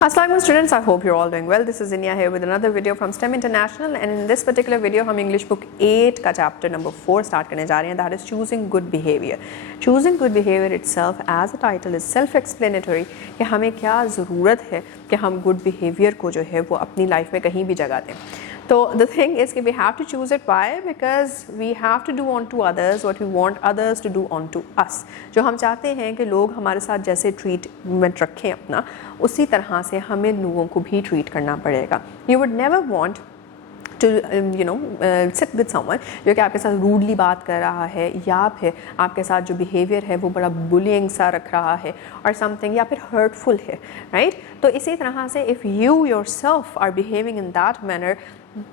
Assalamualaikum students, I hope you're all doing well. This is Inia here with another video from STEM International, and in this particular video हम English book 8 का chapter number 4 start करने जा रहे हैं. That is choosing good behavior. Choosing good behavior itself as a title is self-explanatory कि हमें क्या ज़रूरत है कि हम good behavior को जो है वो अपनी life में कहीं भी जगह दें. So the thing is कि we have to choose it. Why? Because we have to do unto others what we want others to do unto us. जो हम चाहते हैं कि लोग हमारे साथ जैसे ट्रीटमेंट रखें अपना, उसी तरह से हमें लोगों को भी ट्रीट करना पड़ेगा. You would never want to sit with someone जो कि आपके साथ रूडली बात कर रहा है या फिर आपके साथ जो बिहेवियर है वो बड़ा बुलिंग सा रख रहा है और समथिंग या फिर हर्टफुल है, राइट? तो इसी तरह से if you yourself are behaving in that manner,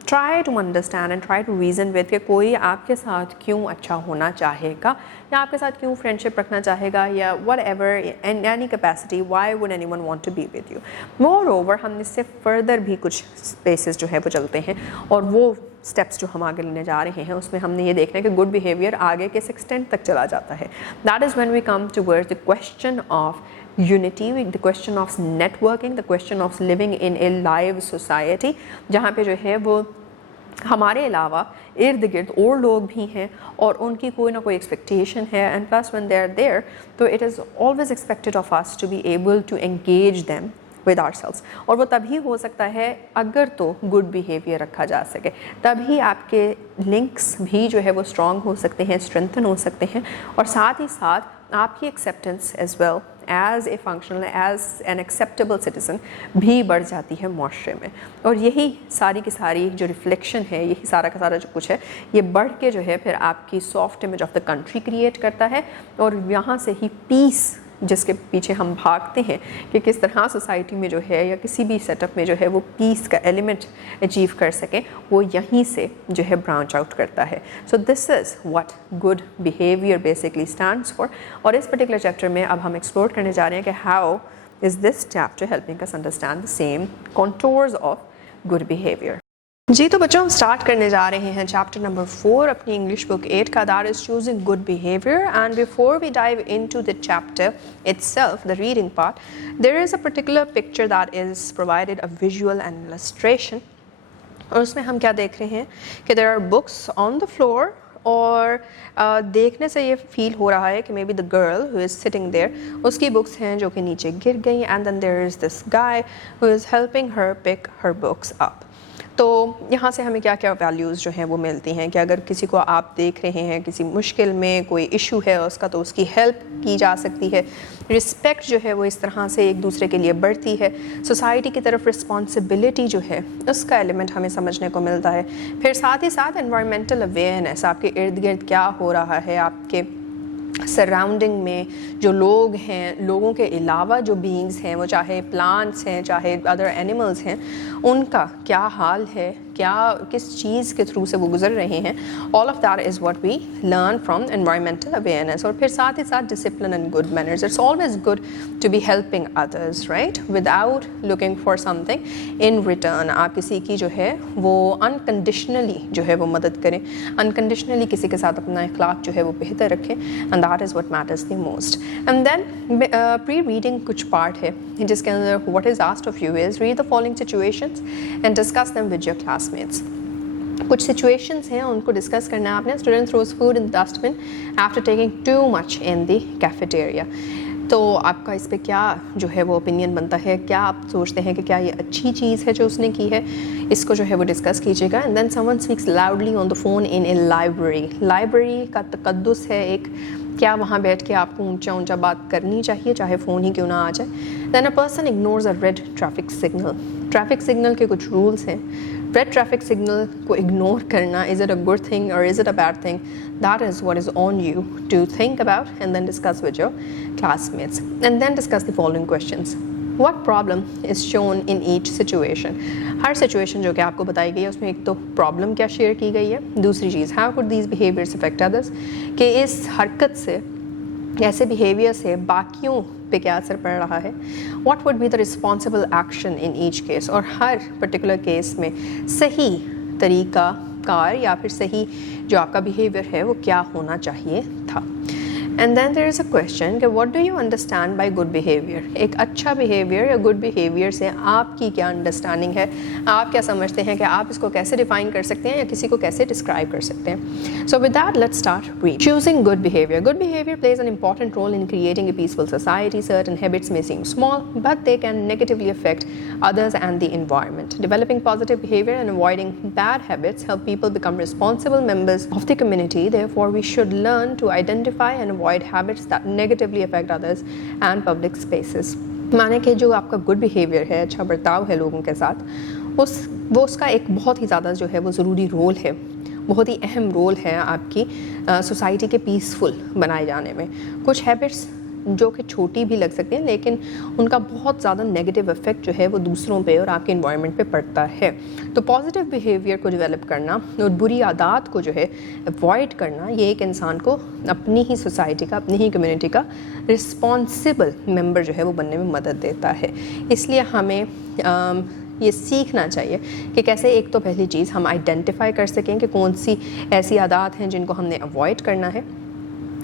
try to understand and try to reason with कि कोई आपके साथ क्यों अच्छा होना चाहेगा या आपके साथ क्यों फ्रेंडशिप रखना चाहेगा या whatever in any capacity, why would anyone want to be with you. Moreover, हम इससे further भी कुछ spaces जो है वो चलते हैं और वो steps जो हम आगे लेने जा रहे हैं उसमें हमने ये देखना है कि good behavior आगे किस extent तक चला जाता है. That is when we come towards the question of unity, the question of networking, the question of living in a live society, जहाँ पे जो है वो हमारे अलावा इर्द गिर्द और लोग भी हैं और उनकी कोई ना कोई एक्सपेक्टेशन है, and plus when they are there तो it is always expected of us to be able to engage them with ourselves. और वो तभी हो सकता है अगर तो गुड बिहेवियर रखा जा सके, तभी आपके लिंक्स भी जो है वो स्ट्रॉन्ग हो सकते हैं, स्ट्रेंथन हो सकते हैं और साथ ही साथ आपकी acceptance as well as a functional as an acceptable citizen भी बढ़ जाती है माशरे में. और यही सारी की सारी जो रिफ्लेक्शन है, यही सारा का सारा जो कुछ है, ये बढ़ के जो है फिर आपकी soft image of the country create करता है और यहाँ से ही पीस जिसके पीछे हम भागते हैं कि किस तरह सोसाइटी में जो है या किसी भी सेटअप में जो है वो पीस का एलिमेंट अचीव कर सकें, वो यहीं से जो है ब्रांच आउट करता है. So this is what good behaviour basically stands for. और इस पर्टिकुलर चैप्टर में अब हम एक्सप्लोर करने जा रहे हैं कि how is this chapter helping us understand the same contours of good behaviour. जी तो बच्चों, हम स्टार्ट करने जा रहे हैं चैप्टर नंबर 4 अपनी इंग्लिश बुक 8 का, that is choosing good behaviour. And before we dive into the chapter itself, the reading part, there is a particular picture that is provided, a visual and illustration. और उसमें हम क्या देख रहे हैं कि there are books on the floor और देखने से ये फील हो रहा है कि may be the girl who is sitting there, उसकी बुक्स हैं जो कि नीचे गिर गई, and then there is this guy who is helping her pick her books up. तो यहाँ से हमें क्या क्या वैल्यूज़ जो हैं वो मिलती हैं कि अगर किसी को आप देख रहे हैं किसी मुश्किल में, कोई इशू है उसका, तो उसकी हेल्प की जा सकती है. रिस्पेक्ट जो है वो इस तरह से एक दूसरे के लिए बढ़ती है. सोसाइटी की तरफ रिस्पॉन्सिबिलिटी जो है उसका एलिमेंट हमें समझने को मिलता है. फिर साथ ही साथ एनवायरमेंटल अवेयरनेस, आपके इर्द गिर्द क्या हो रहा है, आपके सराउंडिंग में जो लोग हैं, लोगों के अलावा जो बीइंग्स हैं, वो चाहे प्लांट्स हैं चाहे अदर एनिमल्स हैं, उनका क्या हाल है, क्या किस चीज़ के थ्रू से वो गुजर रहे हैं. All of that is what we learn from environmental awareness. और फिर साथ ही साथ discipline and good manners. It's always good to be helping others, right, without looking for something in return. आप किसी की जो है वो अनकंडीशनली जो है वो मदद करें, अनकंडीशनली किसी के साथ अपना अखलाक जो है वो बेहतर रखें, and that is what matters the most. And then pre reading कुछ पार्ट है जिसके अंदर what is asked of you is read the following situations and discuss them with your classmates. कुछ सिचुएशंस हैं उनको डिस्कस करना है आपने. Student throws food in the dustbin after taking too much in the cafeteria. तो आपका इस पे क्या जो है वो ओपिनियन बनता है, क्या आप सोचते हैं कि क्या ये अच्छी चीज़ है जो उसने की है, इसको जो है वो डिस्कस कीजिएगा. And then someone speaks loudly on the phone in a library. Library का तकद्दुस है एक, क्या वहाँ बैठ के आपको ऊंचा ऊंचा बात करनी चाहिए चाहे फ़ोन ही क्यों ना आ जाए. Then a person ignores a red traffic signal. Traffic signal के कुछ रूल्स हैं. रेड ट्रैफिक सिग्नल को इग्नोर करना, is it a good thing और is it a bad thing, that is what is on you to think about and then discuss with your classmates. And then discuss the following questions. What problem is shown in each situation? हर situation जो कि आपको बताई गई है उसमें एक तो प्रॉब्लम क्या शेयर की गई है, दूसरी चीज़ how could these behaviours affect others, कि इस हरकत से, ऐसे बिहेवियर से बाकियों पे क्या असर पड़ रहा है. What would be the responsible action in each case, और हर पर्टिकुलर केस में सही तरीका कार या फिर सही जो आपका बिहेवियर है वो क्या होना चाहिए था. And then there is a question कि what do you understand by good behavior? एक अच्छा behavior या good behavior से आपकी क्या understanding है, आप क्या समझते हैं कि आप इसको कैसे define कर सकते हैं या किसी को कैसे describe कर सकते हैं. So with that, let's start reading. Choosing good behavior. Good behavior plays an important role in creating a peaceful society. Certain habits may seem small, but they can negatively affect others and the environment. Developing positive behavior and avoiding bad habits help people become responsible members of the community. Therefore, we should learn to identify and avoid habits that negatively affect others and public spaces. माने कि जो आपका good behaviour है, अच्छा बर्ताव है लोगों के साथ, वो उसका एक बहुत ही ज़्यादा जो है वो ज़रूरी रोल है, बहुत ही अहम रोल है आपकी सोसाइटी के पीसफुल बनाए जाने में. कुछ हैबिट्स जो कि छोटी भी लग सकती हैं लेकिन उनका बहुत ज़्यादा नेगेटिव इफेक्ट जो है वो दूसरों पे और आपके इन्वायरमेंट पे पड़ता है. तो पॉजिटिव बिहेवियर को डेवलप करना और बुरी आदत को जो है अवॉइड करना, ये एक इंसान को अपनी ही सोसाइटी का, अपनी ही कम्युनिटी का रिस्पॉन्सिबल मेंबर जो है वो बनने में मदद देता है. इसलिए हमें ये सीखना चाहिए कि कैसे एक तो पहली चीज़ हम आइडेंटिफाई कर सकें कि कौन सी ऐसी आदत हैं जिनको हमने अवॉइड करना है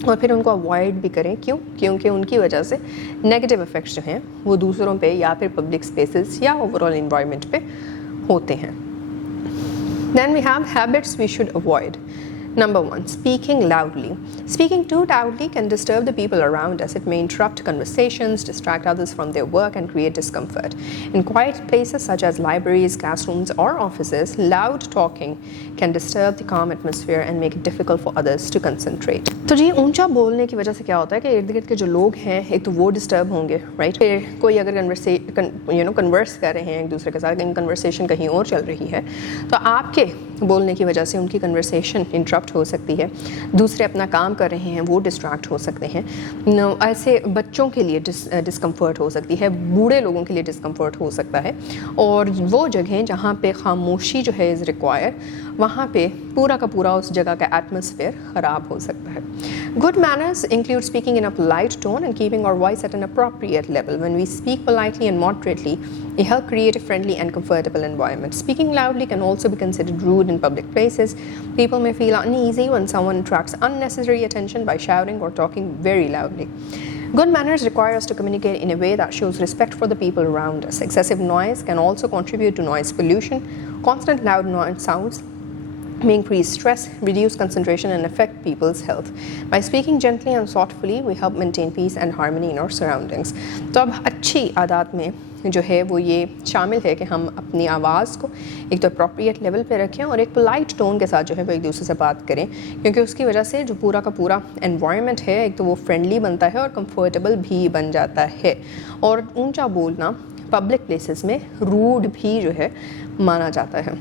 और फिर उनको अवॉइड भी करें. क्योंकि उनकी वजह से नेगेटिव इफ़ेक्ट्स जो हैं वो दूसरों पे या फिर पब्लिक स्पेसेस या ओवरऑल इन्वायरमेंट पे होते हैं. Then we have habits we should avoid. Number 1, speaking loudly. Speaking too loudly can disturb the people around us. It may interrupt conversations, distract others from their work, and create discomfort. In quiet places such as libraries, classrooms, or offices, loud talking can disturb the calm atmosphere and make it difficult for others to concentrate. तो जी ऊंचा बोलने की वजह से क्या होता है कि इर्द गिर्द के जो लोग हैं एक तो वो डिस्टर्ब होंगे, राइट. फिर कोई अगर कन्वर्स कर रहे हैं एक दूसरे के साथ, कन्वर्सेशन कहीं और चल रही है, तो आपके बोलने की वजह से उनकी कन्वर्सेशन इंटरप्ट हो सकती है. दूसरे अपना काम कर रहे हैं वो डिस्ट्रैक्ट हो सकते हैं. ऐसे बच्चों के लिए डिस्कम्फर्ट हो सकती है, बूढ़े लोगों के लिए डिस्कम्फर्ट हो सकता है. और वो जगह जहाँ पे खामोशी जो है इज़ रिक्वायर्ड, वहाँ पे पूरा का पूरा उस जगह का एटमॉस्फेयर ख़राब हो सकता है. Good manners include speaking in a polite tone and keeping our voice at an appropriate level. When we speak politely and moderately, it helps create a friendly and comfortable environment. Speaking loudly can also be considered rude in public places. People may feel uneasy when someone attracts unnecessary attention by shouting or talking very loudly. Good manners require us to communicate in a way that shows respect for the people around us. Excessive noise can also contribute to noise pollution. Constant loud noise sounds may increase stress, reduce concentration, and affect people's health. By speaking gently and thoughtfully, we help maintain peace and harmony in our surroundings. तो अब अच्छी आदत में जो है वो ये शामिल है कि हम अपनी आवाज़ को एक तो अप्रोप्रिएट लेवल पे रखें और एक पोलाइट टोन के साथ जो है वो एक दूसरे से बात करें, क्योंकि उसकी वजह से जो पूरा का पूरा एनवायरनमेंट है एक तो वो फ्रेंडली बनता है और कंफर्टेबल भी बन जाता है. और ऊंचा बोलना पब्लिक प्लेसेस में रूड भी जो है माना जाता है.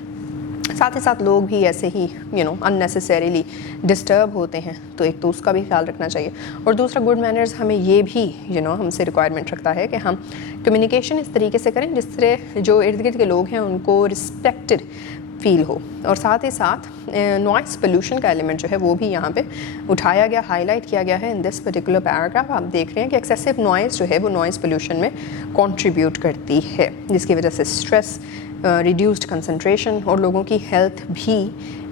साथ ही साथ लोग भी ऐसे ही अननेसेसरीली डिस्टर्ब होते हैं, तो एक तो उसका भी ख्याल रखना चाहिए. और दूसरा, गुड मैनर्स हमें ये भी हमसे रिक्वायरमेंट रखता है कि हम कम्युनिकेशन इस तरीके से करें जिससे जो इर्द गिर्द के लोग हैं उनको रिस्पेक्टेड फील हो. और साथ ही साथ नॉइस पोल्यूशन का एलिमेंट जो है वो भी यहाँ पे उठाया गया, हाईलाइट किया गया है इन दिस पर्टिकुलर पैराग्राफ. आप देख रहे हैं कि एक्सेसिव नॉइस जो है वो नॉइस पोल्यूशन में कंट्रीब्यूट करती है, जिसकी वजह से स्ट्रेस, रिड्यूस्ड कंसंट्रेशन और लोगों की हेल्थ भी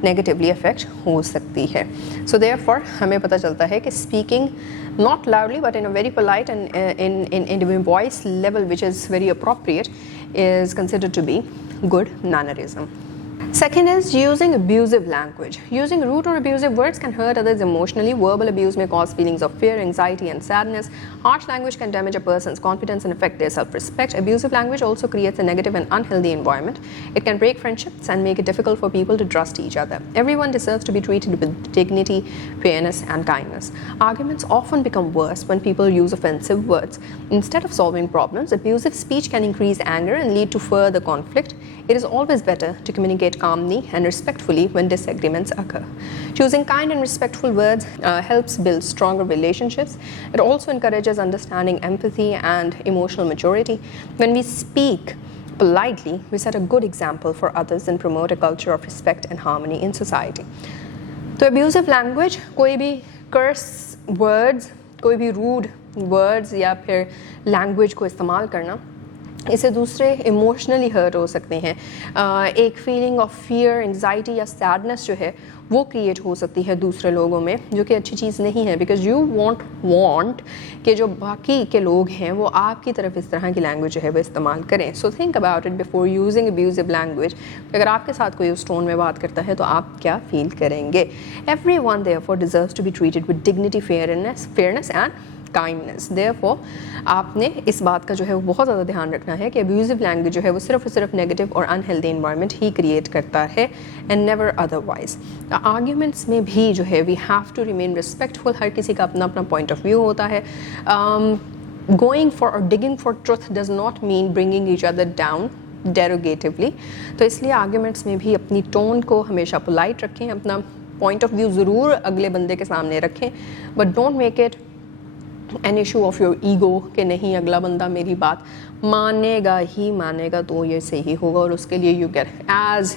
नेगेटिवली अफेक्ट हो सकती है. सो देयरफॉर हमें पता चलता है कि speaking not loudly but in a very polite and in a voice level which is very appropriate is considered to be good mannerism. Second is using abusive language. Using rude or abusive words can hurt others emotionally. Verbal abuse may cause feelings of fear, anxiety, and sadness. Harsh language can damage a person's confidence and affect their self-respect. Abusive language also creates a negative and unhealthy environment. It can break friendships and make it difficult for people to trust each other. Everyone deserves to be treated with dignity, fairness, and kindness. Arguments often become worse when people use offensive words. Instead of solving problems, abusive speech can increase anger and lead to further conflict. It is always better to communicate calmly and respectfully when disagreements occur. Choosing kind and respectful words helps build stronger relationships. It also encourages understanding, empathy, and emotional maturity. When we speak politely, we set a good example for others and promote a culture of respect and harmony in society. तो abusive language, कोई भी curse words, कोई भी rude words या फिर language को इस्तेमाल करना, इससे दूसरे इमोशनली हर्ट हो सकते हैं. एक फीलिंग ऑफ फियर, एंग्जाइटी या सैडनेस जो है وہ کریٹ ہو سکتی ہے دوسرے لوگوں میں, جو کہ اچھی چیز نہیں ہے, بیکاز یو وانٹ کہ جو باقی کے لوگ ہیں وہ آپ کی طرف اس طرح کی لینگویج جو ہے وہ استعمال کریں. So think about it before using ابیوزو language. اگر آپ کے ساتھ کوئی اس ٹون میں بات کرتا ہے تو آپ کیا فیل کریں گے. Everyone therefore deserves to be treated with dignity, fairness and kindness. Therefore آپ نے اس بات کا جو ہے وہ بہت زیادہ دھیان رکھنا ہے کہ ابیوزو لینگویج جو ہے وہ صرف اور صرف نیگیٹو اور انہیلدی انوائرمنٹ ہی کریٹ کرتا ہے اینڈ نیور ادروائز. آرگیومنٹس میں بھی جو ہے we have to remain respectful. ہر کسی کا اپنا اپنا پوائنٹ آف ویو ہوتا ہے. گوئنگ فار اور digging for truth does not mean bringing each other down derogatorily. تو اس لیے آرگیومنٹس میں بھی اپنی ٹون کو ہمیشہ پولائٹ رکھیں, اپنا پوائنٹ آف ویو ضرور اگلے بندے کے سامنے رکھیں, but don't make it an issue of your ego کہ نہیں اگلا بندہ میری بات مانے گا ہی مانے گا تو یہ صحیح ہوگا, اور اس کے لیے you get as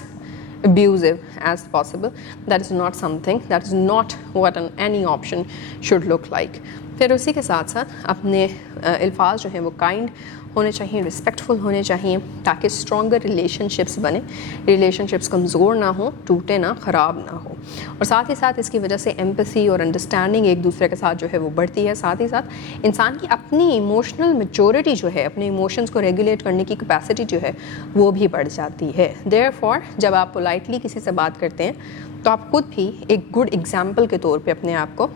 abusive as possible. That is not something, that is not what any option should look like. پھر اسی کے ساتھ ساتھ اپنے الفاظ جو ہیں وہ کائنڈ ہونے چاہیے, رسپیکٹفل ہونے چاہیے, تاکہ اسٹرانگر ریلیشن شپس بنے, ریلیشن شپس کمزور نہ ہوں, ٹوٹے نہ, خراب نہ ہو. اور ساتھ ہی ساتھ اس کی وجہ سے ایمپیتھی اور انڈرسٹینڈنگ ایک دوسرے کے ساتھ جو ہے وہ بڑھتی ہے. ساتھ ہی ساتھ انسان کی اپنی ایموشنل میچورٹی جو ہے, اپنے ایموشنس کو ریگولیٹ کرنے کی کیپیسٹی جو ہے وہ بھی بڑھ جاتی ہے. دیئرفور جب آپ پولائٹلی کسی سے بات کرتے ہیں تو آپ خود بھی ایک گڈ ایگزامپل کے طور پہ اپنے آپ کو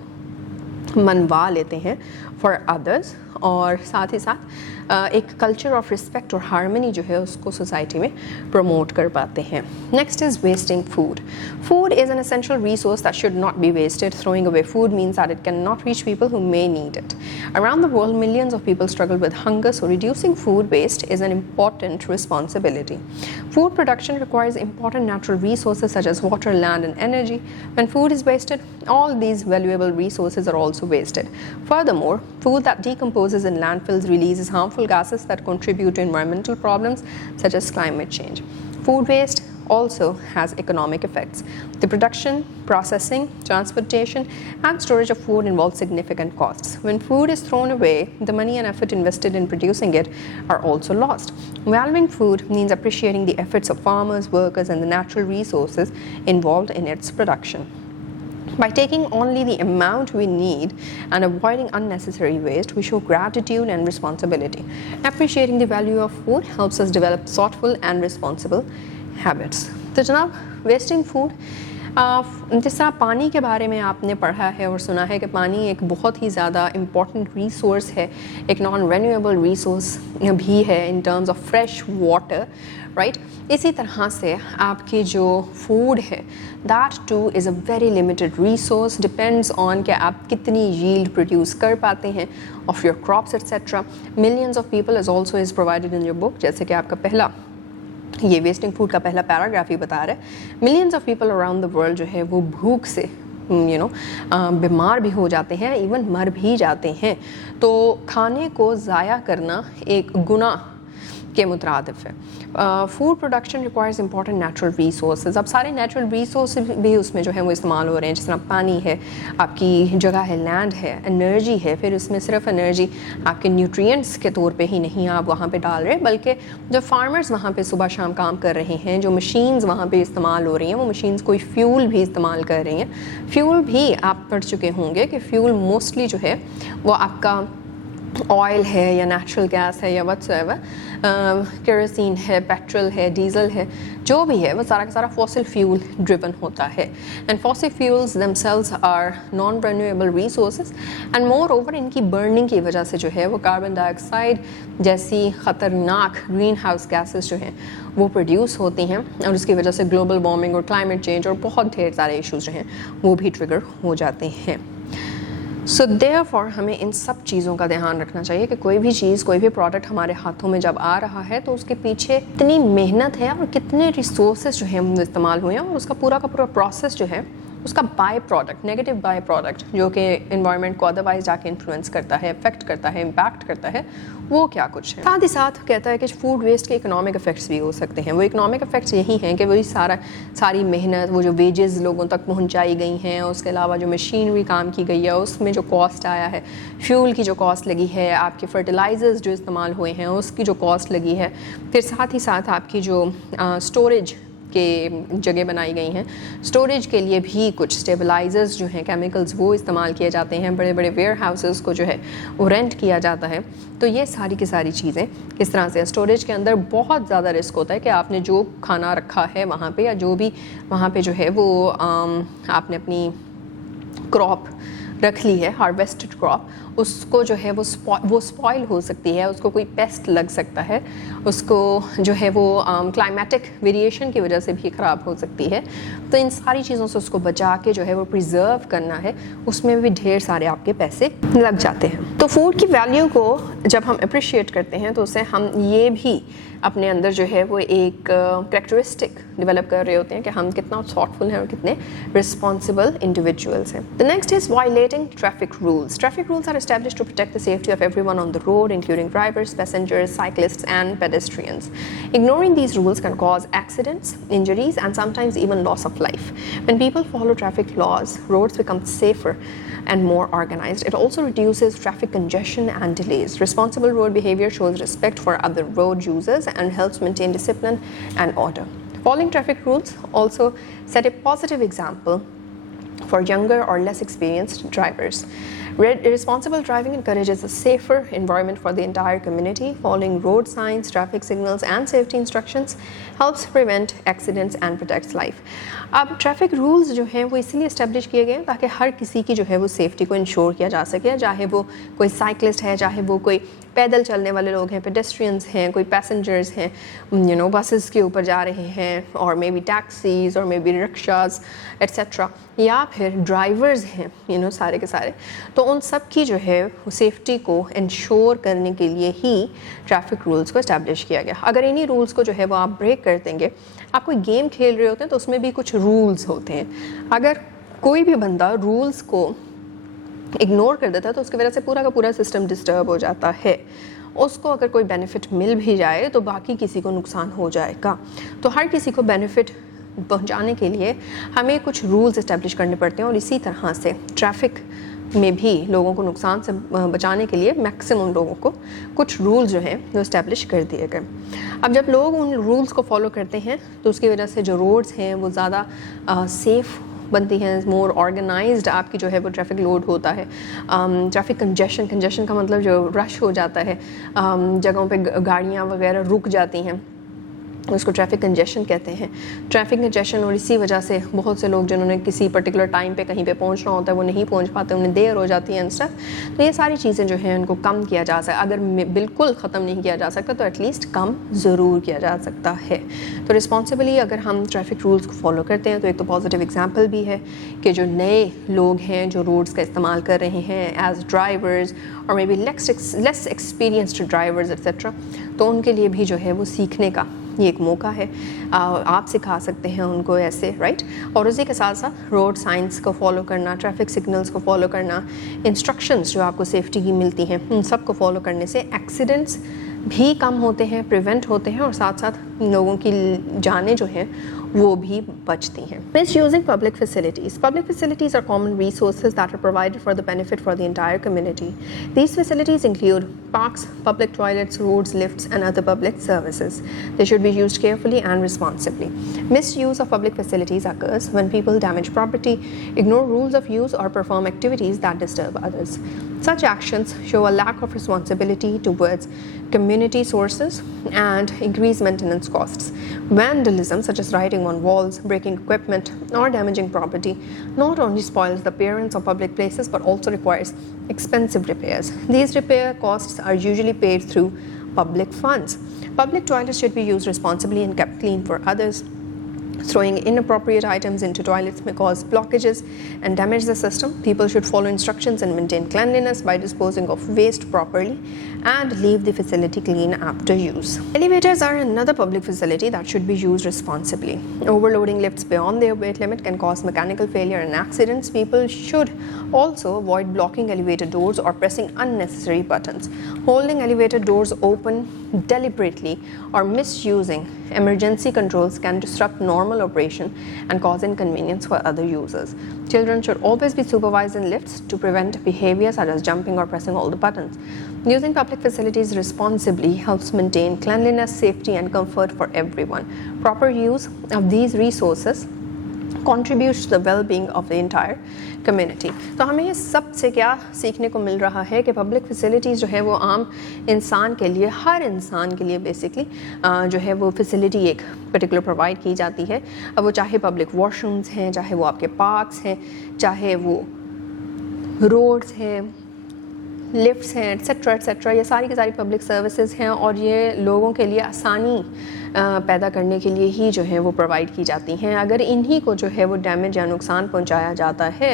منوا لیتے ہیں فار ادرس, اور ساتھ ہی ساتھ ایک کلچر آف رسپیکٹ اور ہارمنی جو ہے اس کو سوسائٹی میں پروموٹ کر پاتے ہیں. Next is wasting food. Food is an essential resource that should not be wasted. Throwing away food means that it cannot reach people who may need it. Around the world, millions of people struggle with hunger, so reducing food waste is an important responsibility. Food production requires important natural resources such as water, land, and energy. When food is wasted, all these valuable resources are also wasted. Furthermore, food that decomposes in landfills releases harmful gases that contribute to environmental problems such as climate change. Food waste also has economic effects. The production, processing, transportation, and storage of food involves significant costs. When food is thrown away, the money and effort invested in producing it are also lost. Valuing food means appreciating the efforts of farmers, workers, and the natural resources involved in its production. By taking only the amount we need and avoiding unnecessary waste, we show gratitude and responsibility. Appreciating the value of food helps us develop thoughtful and responsible habits. تو جناب wasting food, جس طرح پانی کے بارے میں آپ نے پڑھا ہے اور سنا ہے کہ پانی ایک بہت ہی زیادہ امپورٹنٹ ریسورس ہے, ایک نان رینیویبل ریسورس بھی ہے in terms of fresh water, right. اسی طرح سے آپ کی جو فوڈ ہے that two is a very limited resource, depends on کہ آپ کتنی ییلڈ پروڈیوس کر پاتے ہیں of your crops et cetera. Millions of people is also is provided in your book, جیسے کہ آپ کا پہلا یہ ویسٹنگ فوڈ کا پہلا پیراگراف ہی بتا رہا ہے. Millions of people around the world جو ہے وہ بھوک سے بیمار بھی ہو جاتے ہیں, ایون مر بھی جاتے ہیں. تو کھانے کو ضائع کرنا ایک گناہ کے مترادف ہے. Food production requires important natural resources. اب سارے نیچرل ریسورسز بھی اس میں جو ہے وہ استعمال ہو رہے ہیں, جس طرح پانی ہے, آپ کی جگہ ہے, لینڈ ہے, انرجی ہے. پھر اس میں صرف انرجی آپ کے نیوٹرینٹس کے طور پہ ہی نہیں آپ وہاں پہ ڈال رہے, بلکہ جو فارمرز وہاں پہ صبح شام کام کر رہے ہیں, جو مشینز وہاں پہ استعمال ہو رہی ہیں, وہ مشینز کوئی فیول بھی استعمال کر رہی ہیں. فیول بھی آپ پڑھ چکے ہوں گے کہ فیول موسٹلی جو ہے وہ آپ کا آئل ہے یا نیچرل گیس ہے یا وٹس ایور, کیروسین ہے, پیٹرول ہے, ڈیزل ہے, جو بھی ہے وہ سارا کا سارا فاسل فیول ڈریون ہوتا ہے. And fossil fuels themselves are non renewable resources, and moreover ان کی برننگ کی وجہ سے جو ہے وہ کاربن ڈائی آکسائڈ جیسی خطرناک گرین ہاؤس گیسز جو ہیں وہ پروڈیوس ہوتی ہیں, اور اس کی وجہ سے گلوبل وارمنگ اور کلائمیٹ چینج اور بہت ڈھیر سارے ایشوز جو ہیں وہ بھی ٹریگر ہو جاتے ہیں. سو دیئرفور ہمیں ان سب چیزوں کا دھیان رکھنا چاہیے کہ کوئی بھی چیز, کوئی بھی پروڈکٹ ہمارے ہاتھوں میں جب آ رہا ہے تو اس کے پیچھے کتنی محنت ہے اور کتنے ریسورسز جو ہیں استعمال ہوئے ہیں, اور اس کا پورا پروسیس جو ہے اس کا by product, negative by product جو کہ انوائرمنٹ کو ادروائز جا کے انفلوئنس کرتا ہے, افیکٹ کرتا ہے, امپیکٹ کرتا ہے, وہ کیا کچھ ہے. ساتھ ہی ساتھ کہتا ہے کہ فوڈ ویسٹ کے اکنامک افیکٹس بھی ہو سکتے ہیں. وہ اکنامک افیکٹس یہی ہیں کہ وہی ساری محنت, وہ جو ویجز لوگوں تک پہنچائی گئی ہیں, اس کے علاوہ جو مشینری کام کی گئی ہے اس میں جو کاسٹ آیا ہے, فیول کی جو کاسٹ لگی ہے, آپ کے فرٹیلائزرز جو استعمال ہوئے ہیں اس کی جو کاسٹ لگی ہے, پھر ساتھ ہی ساتھ آپ کی جو اسٹوریج के जगह बनाई गई हैं, स्टोरेज के लिए भी कुछ स्टेबलाइजर्स जो हैं केमिकल्स वो इस्तेमाल किए जाते हैं, बड़े बड़े वेयर हाउसेस को जो है वो रेंट किया जाता है। तो ये सारी की सारी चीज़ें किस तरह से स्टोरेज के अंदर बहुत ज़्यादा रिस्क होता है कि आपने जो खाना रखा है वहाँ पे या जो भी वहाँ पे जो है वो आपने अपनी क्रॉप रख ली है, हार्वेस्टेड क्रॉप, उसको जो है वो स्पॉइल हो सकती है, उसको कोई पेस्ट लग सकता है, उसको जो है वो क्लाइमेटिक वेरिएशन की वजह से भी ख़राब हो सकती है। तो इन सारी चीज़ों से उसको बचा के जो है वो प्रिजर्व करना है, उसमें भी ढेर सारे आपके पैसे लग जाते हैं। तो फूड की वैल्यू को जब हम अप्रिशिएट करते हैं तो उससे हम ये भी अपने अंदर जो है वो एक कैरेक्टरिस्टिक डेवलप कर रहे होते हैं कि हम कितना थॉटफुल हैं और कितने रिस्पॉन्सिबल इंडिविजुअल्स हैं। The next is violating traffic rules. Traffic rules are established to protect the safety of everyone on the road, including drivers, passengers, cyclists, and pedestrians. Ignoring these rules can cause accidents, injuries, and sometimes even loss of life. When people follow traffic laws, roads become safer and more organized. It also reduces traffic congestion and delays. Responsible road behavior shows respect for other road users and helps maintain discipline and order. Following traffic rules also set a positive example for younger or less experienced drivers. Responsible driving encourages a safer environment for the entire community. Following road signs, traffic signals, and safety instructions helps prevent accidents and protects life. अब traffic rules जो हैं वो इसलिए establish किए गए हैं ताकि हर किसी की जो है वो सेफ्टी को इंश्योर किया जा सके, चाहे वो कोई साइकिलिस्ट है, चाहे वो कोई पैदल चलने वाले लोग हैं, पेडेस्ट्रियंस हैं, कोई पैसेंजर्स हैं, बसेस के ऊपर जा रहे हैं, और मे बी टैक्सीज और मे बी रिक्शाज एट्सेट्रा, या फिर ड्राइवर्स हैं सारे के सारे। तो उन सब की जो है सेफ्टी को इंश्योर करने के लिए ही ट्रैफिक रूल्स को इस्टेब्लिश किया गया। अगर इन्हीं रूल्स को जो है वो आप ब्रेक कर देंगे, आप कोई गेम खेल रहे होते हैं तो उसमें भी कुछ रूल्स होते हैं, अगर कोई भी बंदा रूल्स को इग्नोर कर देता है तो उसकी वजह से पूरा का पूरा सिस्टम डिस्टर्ब हो जाता है। उसको अगर कोई बेनिफिट मिल भी जाए तो बाकी किसी को नुकसान हो जाएगा। तो हर किसी को बेनिफिट पहुंचाने के लिए हमें कुछ रूल्स इस्टेब्लिश करने पड़ते हैं, और इसी तरह से ट्रैफिक में भी लोगों को नुकसान से बचाने के लिए मैक्सिमम लोगों को कुछ रूल्स जो हैं वो इस्टेब्लिश कर दिए गए। अब जब लोग उन रूल्स को फॉलो करते हैं तो उसकी वजह से जो रोड्स हैं वो ज़्यादा सेफ़ बनती हैं, मोर ऑर्गेनाइज्ड आपकी जो है वो ट्रैफिक लोड होता है। ट्रैफिक कंजेशन का मतलब जो रश हो जाता है, जगहों पे गाड़ियाँ वगैरह रुक जाती हैं, उसको ट्रैफिक कंजेशन कहते हैं। ट्रैफिक कंजेशन, और इसी वजह से बहुत से लोग जिन्होंने किसी पर्टिकुलर टाइम पे कहीं पे पहुंचना होता है वो नहीं पहुंच पाते, उन्हें देर हो जाती है एंड स्टफ। तो ये सारी चीज़ें जो हैं उनको कम किया जा सकता है। अगर बिल्कुल ख़त्म नहीं किया जा सकता तो एटलीस्ट कम ज़रूर किया जा सकता है। तो रिस्पॉन्सिबली अगर हम ट्रैफिक रूल्स को फॉलो करते हैं तो एक तो पॉजिटिव एग्जाम्पल भी है कि जो नए लोग हैं जो रोड्स का इस्तेमाल कर रहे हैं एज ड्राइवर्स और may be less experienced drivers etcetera, तो उनके लिए भी जो है वो सीखने का ये एक मौका है। आप सिखा सकते हैं उनको ऐसे, राइट। और उसी के साथ साथ रोड साइंस को फॉलो करना, ट्रैफिक सिग्नल्स को फॉलो करना, इंस्ट्रक्शंस जो आपको सेफ्टी की मिलती हैं उन सब को फॉलो करने से एक्सीडेंट्स भी कम होते हैं, प्रिवेंट होते हैं, और साथ साथ लोगों की जानें जो हैं वो भी बचती हैं। Misusing public facilities. Public facilities are common resources that are provided for the benefit for the entire community. These facilities include parks, public toilets, roads, lifts, and other public services. They should be used carefully and responsibly. Misuse of public facilities occurs when people damage property, ignore rules of use, or perform activities that disturb others. Such actions show a lack of responsibility towards community sources and increase maintenance costs. Vandalism, such as writing on walls, breaking equipment, or damaging property, not only spoils the appearance of public places but also requires expensive repairs. These repair costs are usually paid through public funds. Public toilets should be used responsibly and kept clean for others. Throwing inappropriate items into toilets may cause blockages and damage the system. People should follow instructions and maintain cleanliness by disposing of waste properly and leave the facility clean after use. Elevators are another public facility that should be used responsibly. Overloading lifts beyond their weight limit can cause mechanical failure and accidents. People should also avoid blocking elevator doors or pressing unnecessary buttons. Holding elevator doors open deliberately or misusing emergency controls can disrupt normal operation and cause inconvenience for other users. Children should always be supervised in lifts to prevent behavior such as jumping or pressing all the buttons. Using public facilities responsibly helps maintain cleanliness, safety and comfort for everyone. Proper use of these resources contributes to the well-being of the entire community. तो हमें ये सबसे क्या सीखने को मिल रहा है कि पब्लिक फैसिलिटीज़ जो है वो आम इंसान के लिए, हर इंसान के लिए बेसिकली जो है वो फैसिलिटी एक पर्टिकुलर प्रोवाइड की जाती है. अब वो चाहे पब्लिक वॉशरूम्स हैं, चाहे वो आपके पार्क्स हैं, चाहे वो रोड्स हैं, लिफ्ट्स हैं, एट्सेट्रा एट्सेट्रा, ये सारी की सारी पब्लिक सर्विसेज हैं और ये लोगों के लिए आसानी पैदा करने के लिए ही जो है वो प्रोवाइड की जाती हैं. अगर इन्हीं को जो है वो डैमेज या नुकसान पहुंचाया जाता है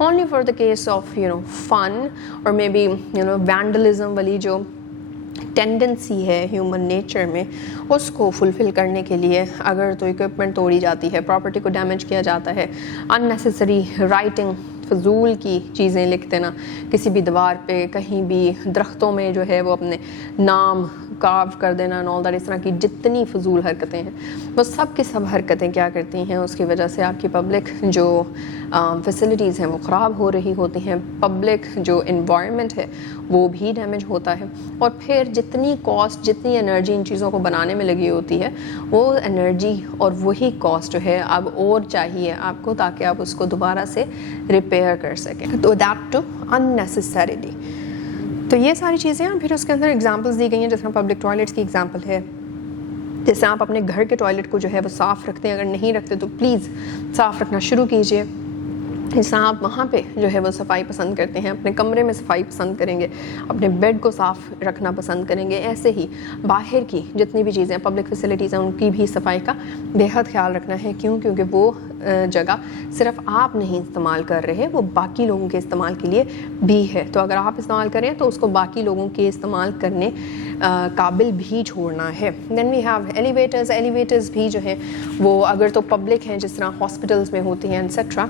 only for the case of fun or maybe vandalism वाली जो टेंडेंसी है ह्यूमन नेचर में, उसको फुलफ़िल करने के लिए अगर तो इक्विपमेंट तोड़ी जाती है, प्रॉपर्टी को डैमेज किया जाता है, अननेसेसरी राइटिंग, फजूल की चीज़ें लिख देना किसी भी दीवार पे, कहीं भी दरख्तों में जो है वो अपने नाम कार्व कर देना एंड ऑल दैट, इस तरह की जितनी फजूल हरकतें हैं वो सब की सब हरकतें क्या करती हैं, उसकी वजह से आपकी पब्लिक जो फैसिलिटीज़ हैं वो ख़राब हो रही होती हैं, पब्लिक जो इन्वायरमेंट है वो भी डैमेज होता है. और फिर जितनी कॉस्ट, जितनी एनर्जी इन चीज़ों को बनाने में लगी होती है, वो एनर्जी और वही कॉस्ट जो है अब और चाहिए आपको ताकि आप उसको दोबारा से रिपेयर कर सकें, तो दैट टू अननेसेसरीली. तो ये सारी चीज़ें हैं. फिर उसके अंदर एग्जांपल्स दी गई हैं, जैसे पब्लिक टॉयलेट्स की एग्जांपल है. जैसे आप अपने घर के टॉयलेट को जो है वो साफ़ रखते हैं, अगर नहीं रखते तो प्लीज़ साफ़ रखना शुरू कीजिए. जैसे आप वहाँ पे जो है वो सफाई पसंद करते हैं, अपने कमरे में सफाई पसंद करेंगे, अपने बेड को साफ़ रखना पसंद करेंगे, ऐसे ही बाहर की जितनी भी चीज़ें पब्लिक फैसिलिटीज़ हैं उनकी भी सफाई का बेहद ख्याल रखना है. क्यों? क्योंकि वो जगह सिर्फ आप नहीं इस्तेमाल कर रहे, वो बाकी लोगों के इस्तेमाल के लिए भी है. तो अगर आप इस्तेमाल करें तो उसको बाकी लोगों के इस्तेमाल करने काबिल भी छोड़ना है. Then we have elevators. Elevators भी जो है वो अगर तो पब्लिक हैं, जिस तरह हॉस्पिटल्स में होती हैं एट्सेट्रा,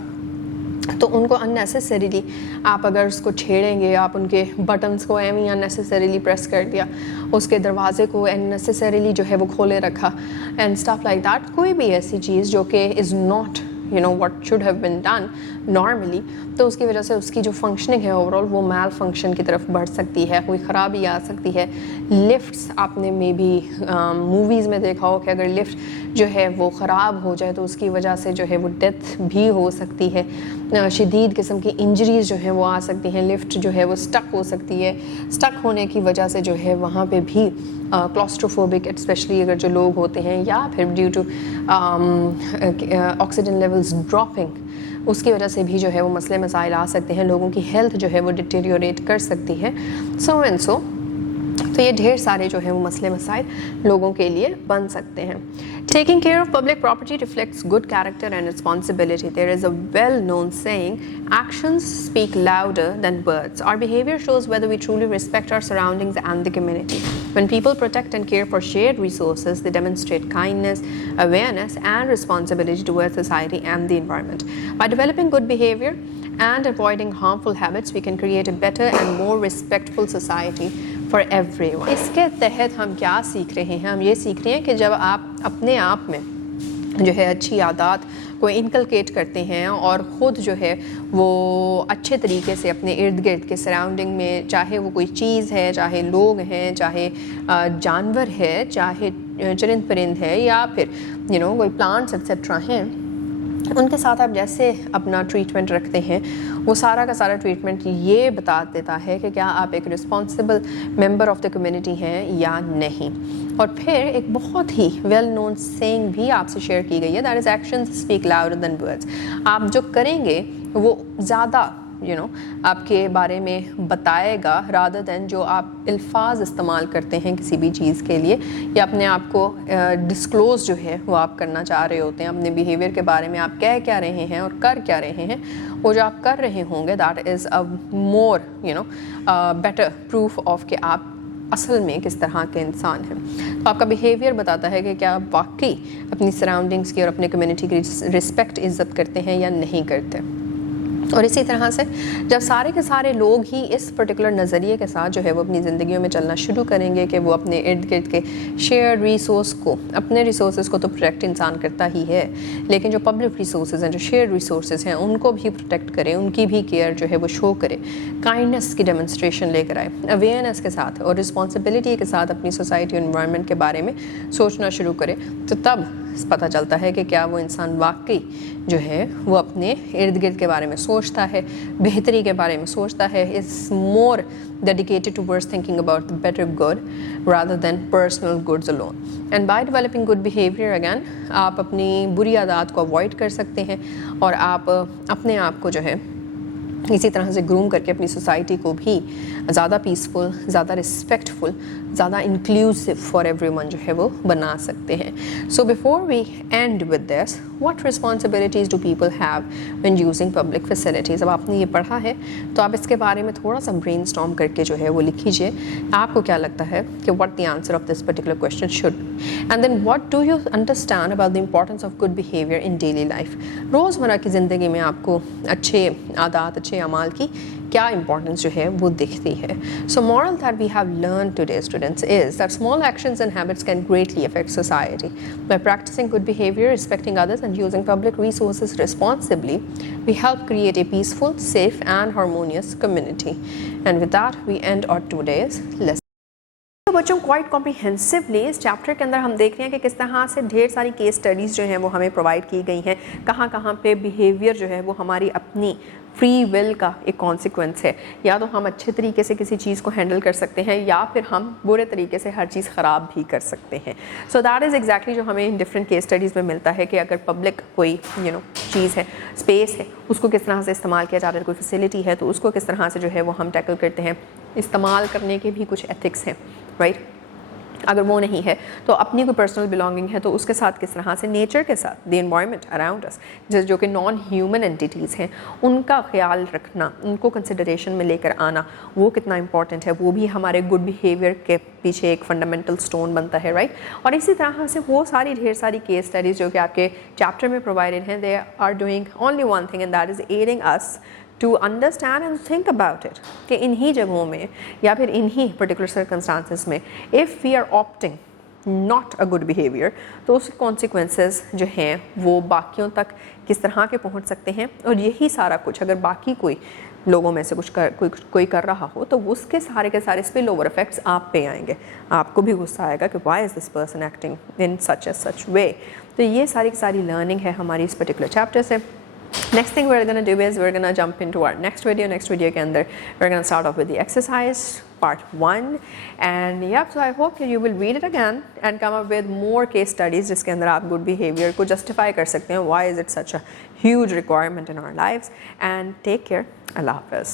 तो उनको अननेसेसरीली आप अगर उसको छेड़ेंगे, आप उनके बटन्स को एवं अननेसेसरीली प्रेस कर दिया, उसके दरवाजे को अननेसेसरीली जो है वो खोले रखा एंड स्टफ लाइक दैट, कोई भी ऐसी चीज़ जो कि is not what should have been done normally, तो उसकी वजह से उसकी जो फंक्शनिंग है ओवरऑल वो मैल फंक्शन की तरफ बढ़ सकती है, कोई ख़राबी आ सकती है. लिफ्ट्स आपने मे बी मूवीज़ में देखा हो कि अगर लिफ्ट जो है वो ख़राब हो जाए तो उसकी वजह से जो है वो डेथ भी हो सकती है, शदीद किस्म की इंजरीज़ जो है वो आ सकती हैं. लिफ्ट जो है वो स्टक हो सकती है. स्टक होने की वजह से जो है वहाँ पे भी क्लॉस्ट्रोफोबिक स्पेशली अगर जो लोग होते हैं, या फिर due to oxygen levels dropping, उसकी वजह से भी जो है वो मसले मसाइल आ सकते हैं, लोगों की हेल्थ जो है वो डिटेरियोरेट कर सकती है, सो एंड सो. तो ये ढेर सारे जो है वो मसले मसाइल लोगों के लिए बन सकते हैं. Taking care of public property reflects good character and responsibility. There is a well-known saying, actions speak louder than words. Our behavior shows whether we truly respect our surroundings and the community. When people protect and care for shared resources, they demonstrate kindness, awareness, and responsibility towards society and the environment. By developing good behavior and avoiding harmful habits, we can create a better and more respectful society for everyone. इसके तहत हम क्या सीख रहे हैं? हम ये सीख रहे हैं कि जब आप अपने आप में जो है अच्छी आदत को इनकलकेट करते हैं और ख़ुद जो है वो अच्छे तरीके से अपने इर्द गिर्द के सराउंडिंग में, चाहे वो कोई चीज़ है, चाहे लोग हैं, चाहे जानवर है, चाहे चरिंद परिंद है, या फिर कोई प्लांट्स एक्सेट्रा हैं, उनके साथ आप जैसे अपना ट्रीटमेंट रखते हैं, वो सारा का सारा ट्रीटमेंट ये बता देता है कि क्या आप एक responsible member of the community हैं या नहीं. और फिर एक बहुत ही वेल नोन सेइंग भी आपसे शेयर की गई है, that is actions speak louder than words. आप जो करेंगे वो ज़्यादा आपके बारे में बताएगा रादर दैन जो आप अल्फाज इस्तेमाल करते हैं किसी भी चीज़ के लिए, या अपने आप को डिस्क्लोज़ जो है वो आप करना चाह रहे होते हैं, अपने बिहेवियर के बारे में आप कह क्या रहे हैं और कर क्या रहे हैं, वो जो आप कर रहे होंगे that is a more better proof of कि आप असल में किस तरह के इंसान हैं. तो आपका बिहेवियर बताता है कि क्या आप वाकई अपनी सराउंडिंग्स की और अपने कम्युनिटी की रिस्पेक्ट इज़्ज़त करते हैं या नहीं करते. और इसी तरह से जब सारे के सारे लोग ही इस पर्टिकुलर नज़रिए के साथ जो है वो अपनी ज़िंदगियों में चलना शुरू करेंगे कि वो अपने इर्द गिर्द के शेयर रिसोर्स को, अपने रिसोर्स को तो प्रोटेक्ट इंसान करता ही है, लेकिन जो पब्लिक रिसोर्स हैं, जो शेयर रिसोर्स हैं, उनको भी प्रोटेक्ट करे, उनकी भी केयर जो है वो शो करे, काइंडनेस की डेमोन्स्ट्रेशन लेकर आए, अवेयरनेस के साथ और रिस्पॉन्सिबिलिटी के साथ अपनी सोसाइटी और इन्वायरमेंट के बारे में सोचना शुरू करे, तो तब पता चलता है कि क्या वो इंसान वाकई जो है वो अपने इर्द गिर्द के बारे में सोचता है, बेहतरी के बारे में सोचता है, is more dedicated towards thinking about the better good rather than personal goods alone. And by developing good behavior again, आप अपनी बुरी आदत को अवॉइड कर सकते हैं और आप अपने आप को जो है इसी तरह से ग्रूम करके अपनी सोसाइटी को भी ज़्यादा पीसफुल, ज़्यादा रिस्पेक्टफुल, ज़्यादा इंक्लूसिव फॉर एवरीवन जो है वो बना सकते हैं. So before we end with this, what responsibilities do people have when using public facilities. अब आपने ये पढ़ा है तो आप इसके बारे में थोड़ा सा ब्रेनस्टॉर्म करके जो है वो लिख लीजिए. आपको क्या लगता है कि what the answer of this particular question should be, and then what do you understand about the importance of good behaviour in daily life. रोज़मर्रा की ज़िंदगी में आपको अच्छे आदत, अच्छे अमाल की क्या इंपॉर्टेंस जो है वो दिखती है. So moral that we have learn today students is that small actions and habits can greatly affect society. By practising good behaviour, respecting others and using public resources responsibly, we help create a peaceful, safe and harmonious community. And with that we end our today's lesson. तो बच्चों, quite comprehensively इस chapter के अंदर हम देख रहे हैं कि किस तरह से ढेर सारी केस स्टडीज़ जो हैं वो हमें प्रोवाइड की गई हैं. कहाँ कहाँ पे बिहेवियर जो है वो हमारी अपनी फ्री विल का एक कॉन्सिक्वेंस है. या तो हम अच्छे तरीके से किसी चीज़ को हैंडल कर सकते हैं या फिर हम बुरे तरीके से हर चीज़ ख़राब भी कर सकते हैं. सो दैट इज़ एग्जैक्टली जो हमें डिफरेंट केस स्टडीज़ में मिलता है कि अगर पब्लिक कोई चीज़ है, स्पेस है, उसको किस तरह से इस्तेमाल किया जा रहा है, कोई फैसिलिटी है तो उसको किस तरह से जो है वो हम टैकल करते हैं. इस्तेमाल करने के भी कुछ एथिक्स हैं, राइट. अगर वो नहीं है तो अपनी कोई पर्सनल बिलोंगिंग है तो उसके साथ किस तरह से नेचर के साथ, द एनवायरनमेंट अराउंड अस, जो कि नॉन ह्यूमन एंटिटीज़ हैं, उनका ख्याल रखना, उनको कंसिडरेशन में लेकर आना, वो कितना इंपॉर्टेंट है, वो भी हमारे गुड बिहेवियर के पीछे एक फंडामेंटल स्टोन बनता है, राइट. और इसी तरह से वो सारी ढेर सारी केस स्टडीज़ जो कि आपके चैप्टर में प्रोवाइडेड हैं, they are doing only one thing and that is aiding us to understand and think about it कि इन्हीं जगहों में या फिर इन्हीं particular circumstances में if we are opting not a good behavior तो उसके consequences जो हैं वो बाकियों तक किस तरह के पहुंच सकते हैं. और यही सारा कुछ अगर बाकी कोई लोगों में से कोई कर रहा हो तो उसके सारे के सारे स्पिल ओवर इफेक्ट्स आप पे आएंगे. आपको भी गुस्सा आएगा कि why is this person acting in such way. तो ये सारी की सारी लर्निंग है हमारी इस पर्टिकुलर चैप्टर से. Next thing we're going to do is we're going to jump into our next video. Next video के अंदर we're going to start off with the exercise part 1 and yep, so I hope you will read it again and come up with more case studies जिसके अंदर आप good behavior को justify कर सकते हैं. Why is it such a huge requirement in our lives? And take care. Allah Hafiz.